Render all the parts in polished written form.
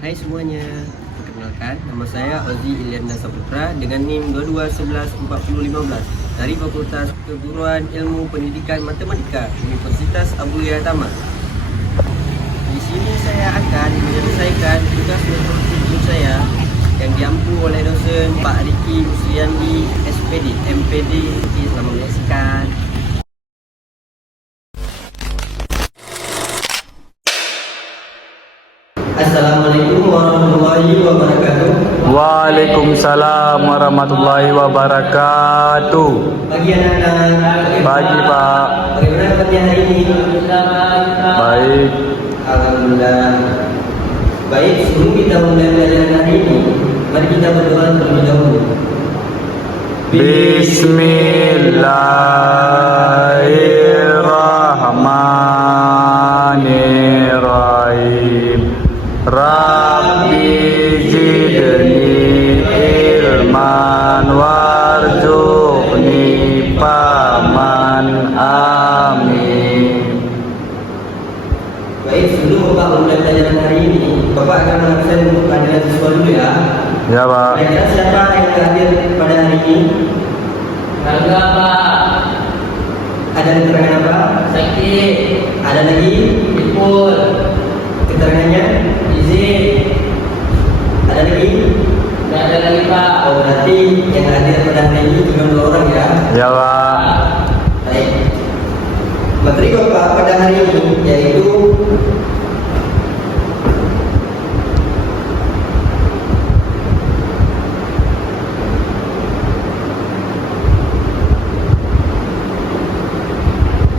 Hai semuanya, perkenalkan nama saya Ozi Ilianda Saputra dengan NIM 22114015 dari Fakultas Keguruan Ilmu Pendidikan Matematika Universitas Abu Yahya Tama. Di sini saya akan menyelesaikan tugas metode saya yang diampu oleh dosen Pak Riki Usriandi SPD MPD. Selamat menyaksikan. Assalamualaikum warahmatullahi wabarakatuh. Waalaikumsalam warahmatullahi wabarakatuh. Pagi anak-anak. Pagi Pak. Bagaimana kabarnya hari ini? Baik. Alhamdulillah. Baik, sebelum kita mulai pelajaran hari ini, mari kita berdoa terlebih dahulu. Bismillahirrahmanirrahim. Rabbi zidni ilman warzuqni faman amin. Baik, sebelum Bapak mulai pelajaran hari ini, Bapak akan mengabsen untuk pelajaran siswa dulu ya. Ya Pak. Kira-kira siapa yang hadir pada hari ini? Enggak Pak. Ada keterangan apa? Sakit. Ada lagi? Ikut. Keterangannya? Izin. Ada lagi? Enggak ada lagi Pak. Oh, berarti yang hadir pada hari ini cuma 2 orang ya? Ya Pak. Baik. Materi Bapak pada hari ini yaitu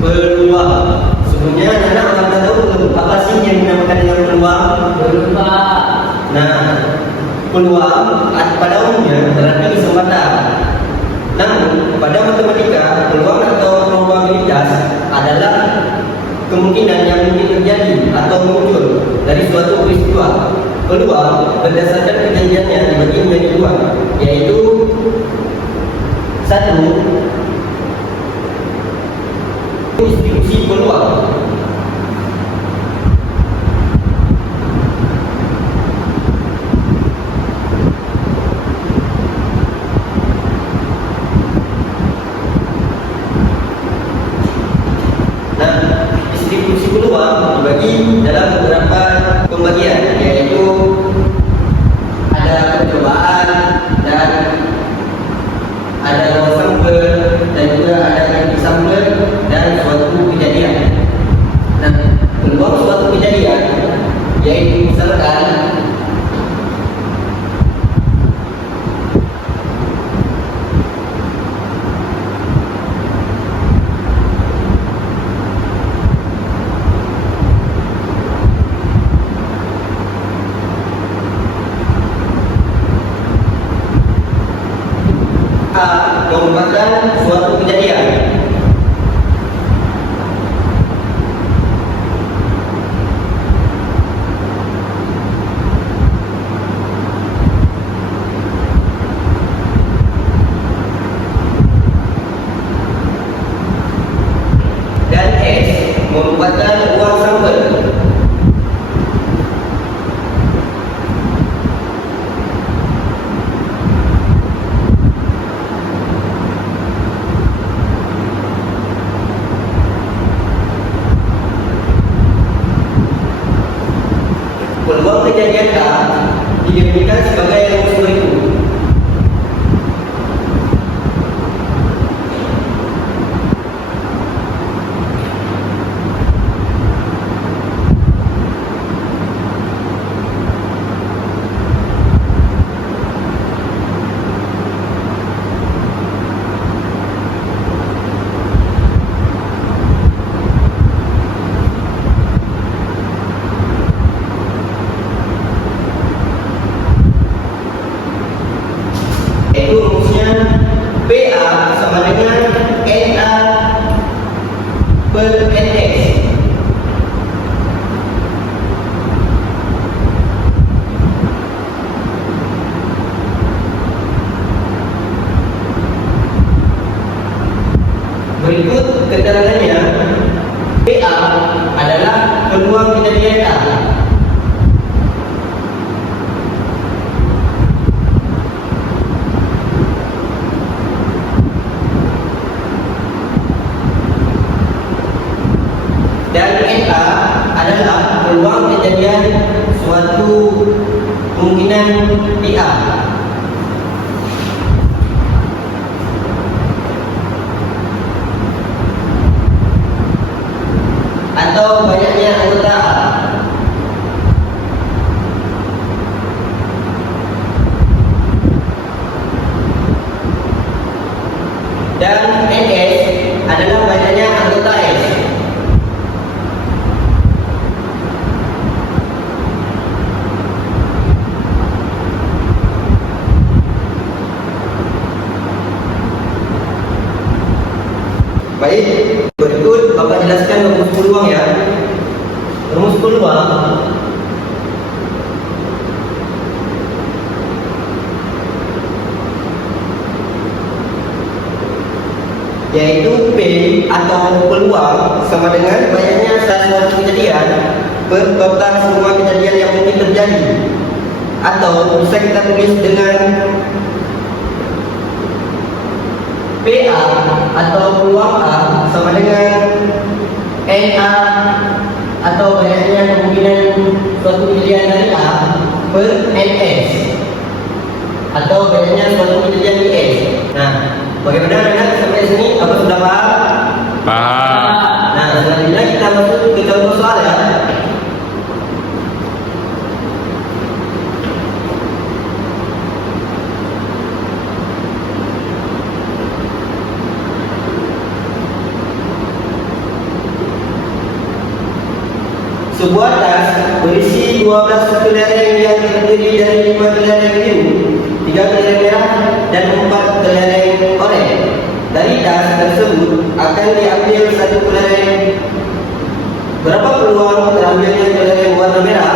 peluang. Sebelumnya anak akan tahu belum apa sih yang dinamakan dengan peluang? Belum Pak. Nah, peluang pada umumnya berarti kesempatan. Namun pada matematika, peluang atau probabilitas adalah kemungkinan yang mungkin terjadi atau muncul dari suatu peristiwa. Peluang berdasarkan kejadiannya dibagi menjadi 2, yaitu 1. Distribusi peluang. Nah, distribusi peluang dibagi dalam beberapa pembagian, yaitu ada percobaan dan ada low sampel dan juga ada anti sampel dan suatu kejadian. Nah, peluang suatu kejadian yaitu misalkan merupakan suatu kejadian. Dan S merupakan uang sampel. Peluang kejadian A didefinikan sebagai rumus berikut. Itu rumusnya PA sama dengan NA per NX. Berikut keterangannya. PA adalah peluang kejadian A. NA adalah peluang kejadian suatu kemungkinan PA. Atau banyaknya anggota A. Dan NS adalah banyaknya anggota S. Baik, berikut Bapak jelaskan rumus peluang ya. Rumus peluang yaitu P atau peluang sama dengan banyaknya suatu kejadian per total semua kejadian yang mungkin terjadi, atau bisa kita tulis dengan PA atau peluang A sama dengan NA atau banyaknya kemungkinan suatu kejadian dari A per NS atau banyaknya suatu kejadian di S. Nah, bagaimana anak sampai sini? Apa sudah paham? Paham. Nah, selanjutnya kita masuk ke contoh soal ya. Sebuah tas berisi 12 kelereng yang terdiri dari 5 kelereng biru, 3 kelereng merah, dan 4 kelereng oranye. Dari tas tersebut akan diambil 1 kelereng. Berapa peluang terambilnya kelereng warna merah?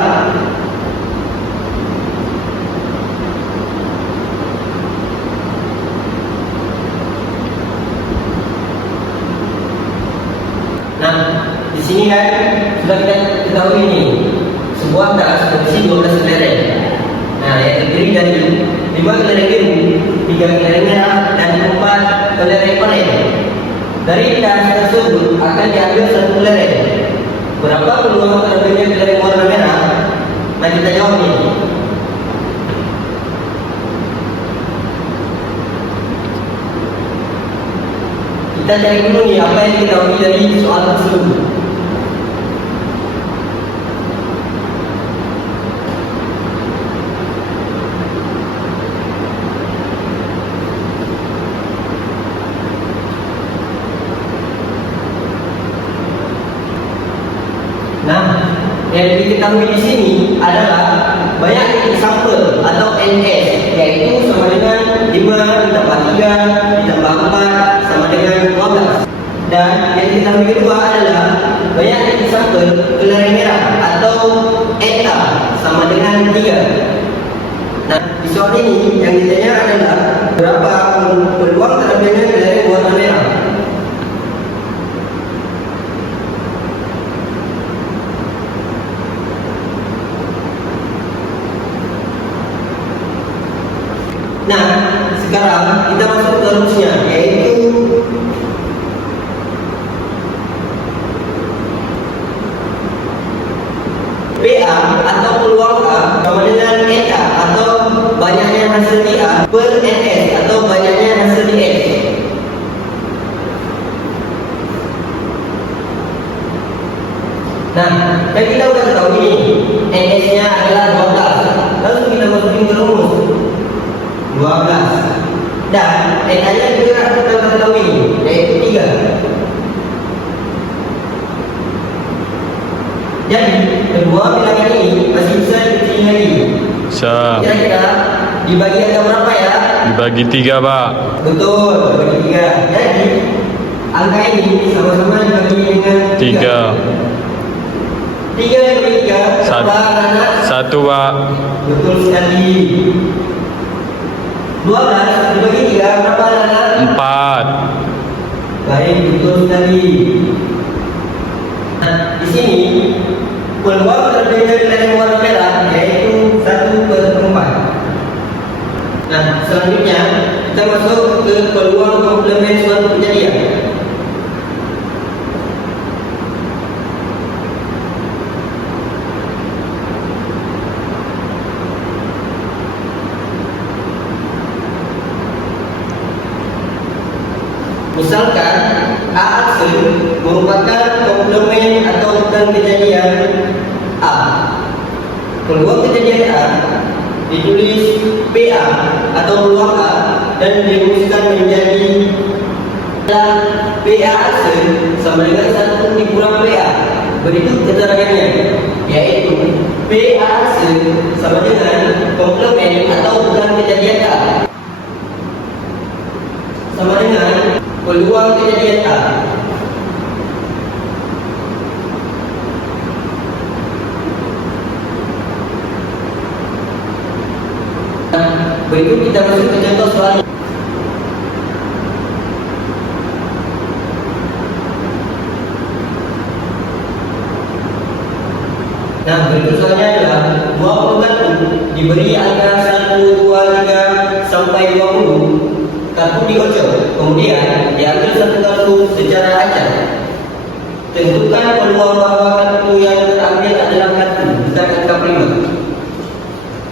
Nah, di sini kan sudah kita ketahui nih, sebuah tas berisi 12 kelereng. Nah, yang terdiri dari 5 kelereng biru, 3 kelereng merah, dan 4 kelereng oranye. Dari tas tersebut akan diambil 1 kelereng. Berapa peluang terambilnya kelereng warna merah? Nah, kita jawab nih. Kita cari dulu nih apa yang kita tahu dari soal tersebut. Nah, yang diketahui di sini adalah banyak titik sampel atau NS, yaitu sama dengan 5 ditambah 3 ditambah 4 sama dengan 12. Dan yang diketahui kedua adalah banyak titik sampel kelereng merah atau NA sama dengan 3. Nah, di soal ini yang ditanya adalah berapa peluang terambilnya kelereng warna merah. Nah, sekarang kita masuk ke rumusnya, yaitu PA atau peluang A sama dengan NA atau banyaknya hasil di A per NS atau banyaknya hasil di S. Nah, yang kita udah tahu ini NS-nya adalah 12. Lalu kita masukin ke rumus 12. Dan NA-nya juga kita tahu ini, yaitu 3. Jadi, kedua bilangan ini masih bisa dikecilin lagi. Bisa. Kira-kira dibagi angka berapa ya? Dibagi 3, Pak. Betul, dibagi 3. Jadi, angka ini sama-sama dibagi dengan 3. 3 dibagi 3 berapa, anak? 1, Pak. Betul sekali. 12 dibagi 3 berapa, anak? 4. Baik, betul sekali. Nah, di sini peluang terbeda kelereng warna merah yaitu 1/4. Nah, selanjutnya kita masuk ke peluang komplement suatu kejadian. merupakan komplement atau bukan kejadian A. Peluang kejadian A ditulis PA atau peluang A dan dirumuskan menjadi PA asal sama dengan 1 dikurang PA. Berikut keterangannya, yaitu PA asal sama dengan komplement atau bukan kejadian A sama dengan peluang kejadian A. Berikut kita masuk ke contoh soal. Nah, berikut soalnya adalah 20 kartu diberi angka 1, 2, 3 sampai 20. Kartu diocok, kemudian diambil satu kartu secara acak. Tentukan peluang bahwa kartu yang terambil adalah kartu besar angka prima.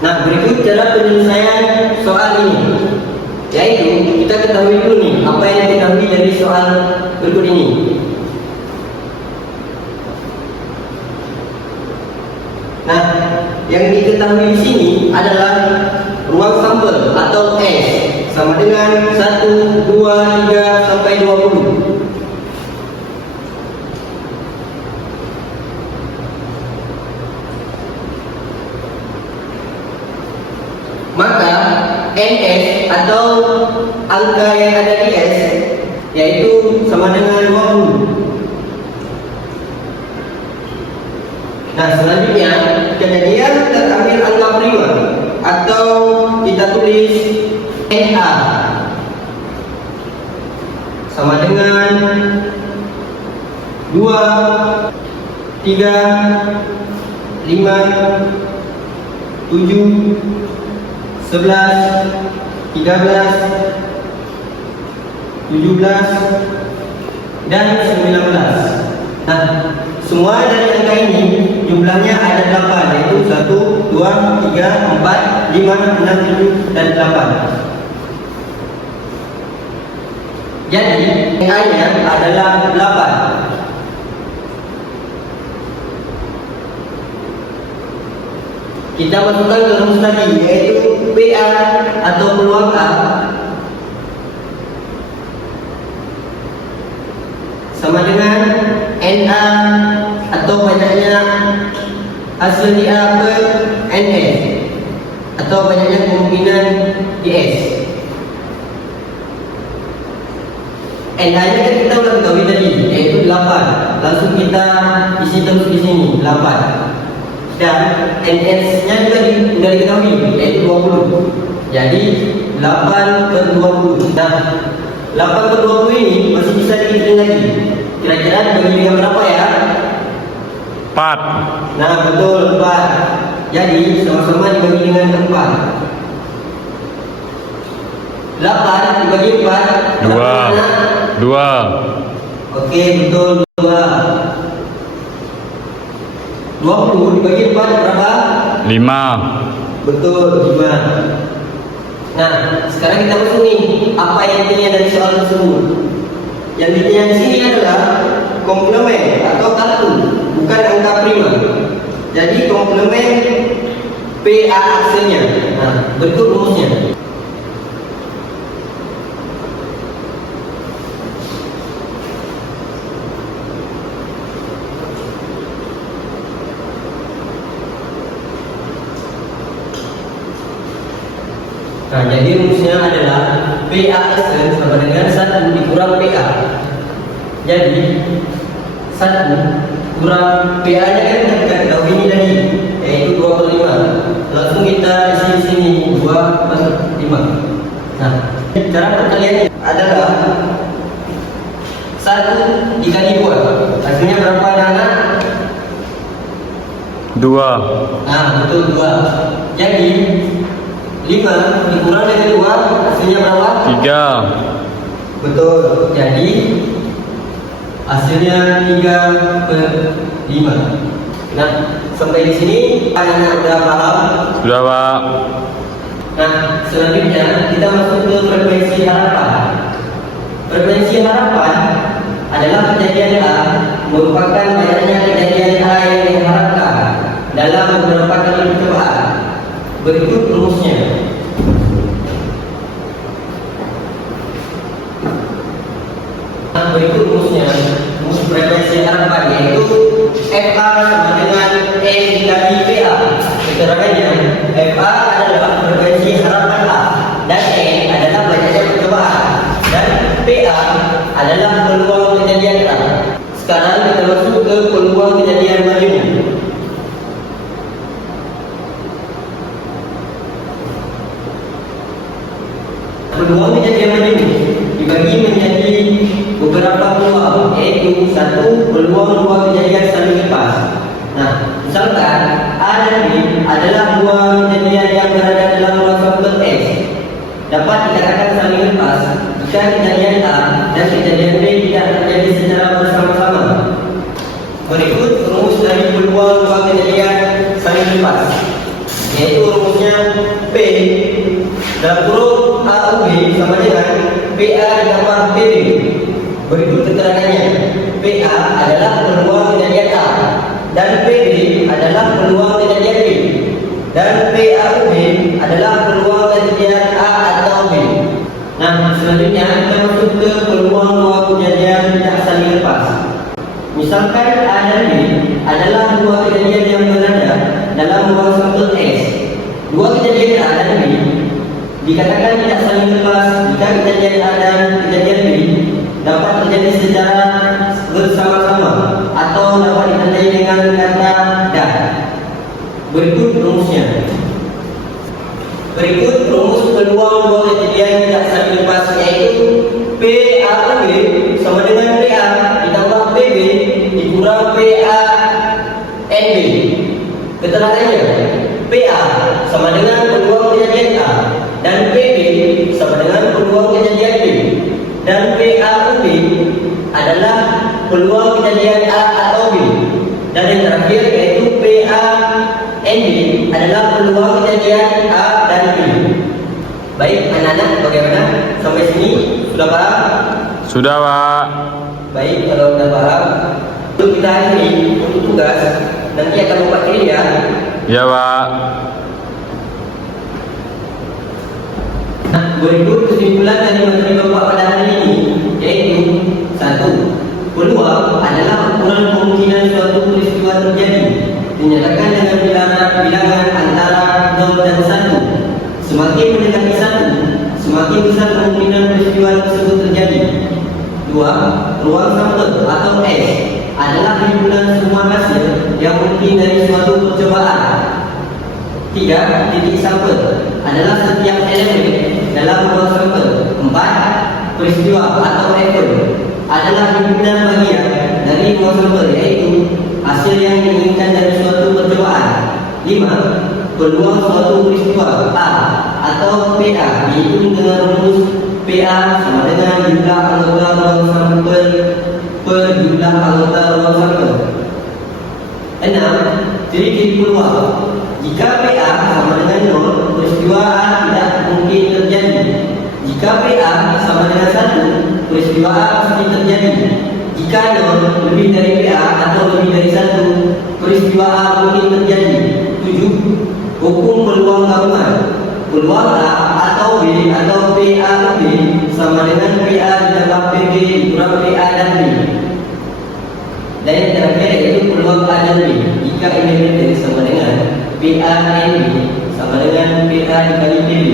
Nah, berikut cara penyelesaian soal ini, yaitu kita ketahui dulu nih apa yang diketahui dari soal berikut ini. Nah, yang diketahui di sini adalah ruang sampel atau S sama dengan 1, 2, 3 sampai 20. Maka NS atau angka yang ada di S yaitu sama dengan 20. Nah, selanjutnya kejadian terambil angka prima atau kita tulis NA sama dengan 2, 3, 5, 7, 11, 13, 17, dan 19. Nah, semua dari angka ini jumlahnya ada 8, yaitu 1, 2, 3, 4, 5, 6, 7, dan 8. Jadi, NA-nya adalah 8. Kita masukkan ke rumus tadi, yaitu PA atau peluang A sama dengan NA atau banyaknya hasil di A per NS atau banyaknya kemungkinan di S. NA-nya kan kita udah ketahui tadi, yaitu 8. Langsung kita isi terus di sini 8. Dan NS-nya juga sudah diketahui, yaitu 20. Jadi 8 per 20. Nah, 8 per 20 ini masih bisa dihitung lagi. Kira-kira dibagi dengan berapa ya? 4. Nah, betul, 4. Jadi sama-sama dibagi dengan 4. 8 dibagi 4 2. Oke, betul, 2. 20 dibagi 4 berapa? 5. Betul, 5. Nah, sekarang kita masuk nih, apa yang ditanya dari soal tersebut? Yang ditanya di sini adalah komplement atau kartu, bukan angka prima. Jadi komplement PA aksennya. Nah, berikut rumusnya. Nah, jadi rumusnya adalah PA aksen sama dengan 1 dikurang PA. Jadi 1 kurang PA-nya kan kita ketahui ini tadi, yaitu 2/5. Langsung kita isi di sini 2/5. Nah, cara perkaliannya adalah 1 dikali 2. Hasilnya berapa anak-anak? 2. Nah, betul, 2. Jadi 5 dikurang dari 2 hasilnya berapa? 3. Betul. Jadi hasilnya 3/5. Nah, sampai di sini anak-anak sudah paham? Sudah, Pak. Nah, selanjutnya kita masuk ke frekuensi harapan. Frekuensi harapan adalah kejadian A merupakan banyaknya kejadian A yang diharapkan dalam beberapa kali percobaan. Berikut rumusnya. Berikut rumusnya. Rumus frekuensi harapan yaitu FA sama dengan E dikali PA. Keterangannya, FA adalah frekuensi harapan A dan E adalah banyaknya percobaan dan PA adalah peluang kejadian A. Sekarang kita masuk ke peluang kejadian majmuk. Peluang kejadian majmuk dibagi menjadi beberapa peluang, yaitu satu, peluang dua kejadian saling lepas. Nah, misalkan A dan B adalah dua kejadian yang berada dalam ruang sampel X, dapat dikatakan saling lepas jika kejadian A dan kejadian B tidak terjadi secara bersama-sama. Berikut rumus dari peluang dua kejadian saling lepas, yaitu rumusnya P dalam kurung A B sama dengan PA ditambah PB. Berikut keterangannya, PA adalah peluang kejadian A dan PB adalah peluang kejadian B dan PAB adalah peluang kejadian A atau B. Nah, selanjutnya kita masuk ke peluang dua kejadian tidak saling lepas. Misalkan A dan B adalah dua kejadian yang berada dalam ruang sampel X. Dua kejadian A dan B dikatakan tidak saling lepas jika kejadian A dan kejadian B dapat terjadi secara bersama-sama atau dapat ditandai dengan kata dan. Berikut rumusnya. Berikut rumus peluang dua kejadian tidak saling lepas, yaitu PAB sama dengan PA ditambah PB dikurang PANB. Keterangannya, PA sama dengan peluang kejadian A dan PB sama dengan peluang kejadian B dan PAB adalah peluang kejadian A atau B, dan yang terakhir yaitu PANB adalah peluang kejadian A dan B. Baik anak-anak, bagaimana sampai sini sudah paham? Sudah, Pak. Baik, kalau sudah paham, untuk kita akhiri untuk tugas nanti akan membuat ini ya. Ya, Pak. Nah, berikut kesimpulan dari materi Bapak pada hari ini, yaitu satu, peluang adalah ukuran kemungkinan suatu peristiwa terjadi, dinyatakan dengan bilangan antara 0 dan 1. Semakin mendekati 1, semakin besar kemungkinan peristiwa tersebut terjadi. 2. Ruang sampel atau S adalah himpunan semua hasil yang mungkin dari suatu percobaan. 3. Titik sampel adalah setiap elemen dalam ruang sampel. 4. Peristiwa atau event adalah himpunan bagian dari ruang sampel, yaitu hasil yang diinginkan dari suatu percobaan. 5. Peluang suatu peristiwa A atau PA dihitung dengan rumus PA sama dengan jumlah anggota ruang sampel per jumlah anggota ruang sampel. 6. Ciri-ciri peluang. Jika PA sama dengan 0, peristiwa A tidak mungkin terjadi. Jika PA sama dengan 1, peristiwa A pasti terjadi. Jika 0 lebih dari PA atau lebih dari 1, peristiwa A mungkin terjadi. 7. Hukum peluang gabungan. Peluang A atau B atau PAB sama dengan PA ditambah PB dikurang PA dan B. Dan yang terakhir yaitu peluang A dan B jika ini sama dengan PANB sama dengan PA dikali PB.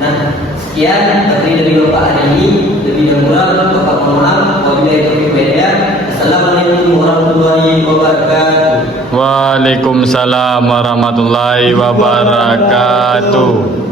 Nah, sekian materi dari Bapak hari ini. Lebih dan kurang Bapak mohon maaf. Wabillahi taufiq wal hidayah. Assalamualaikum warahmatullahi wabarakatuh. Waalaikumsalam warahmatullahi wabarakatuh.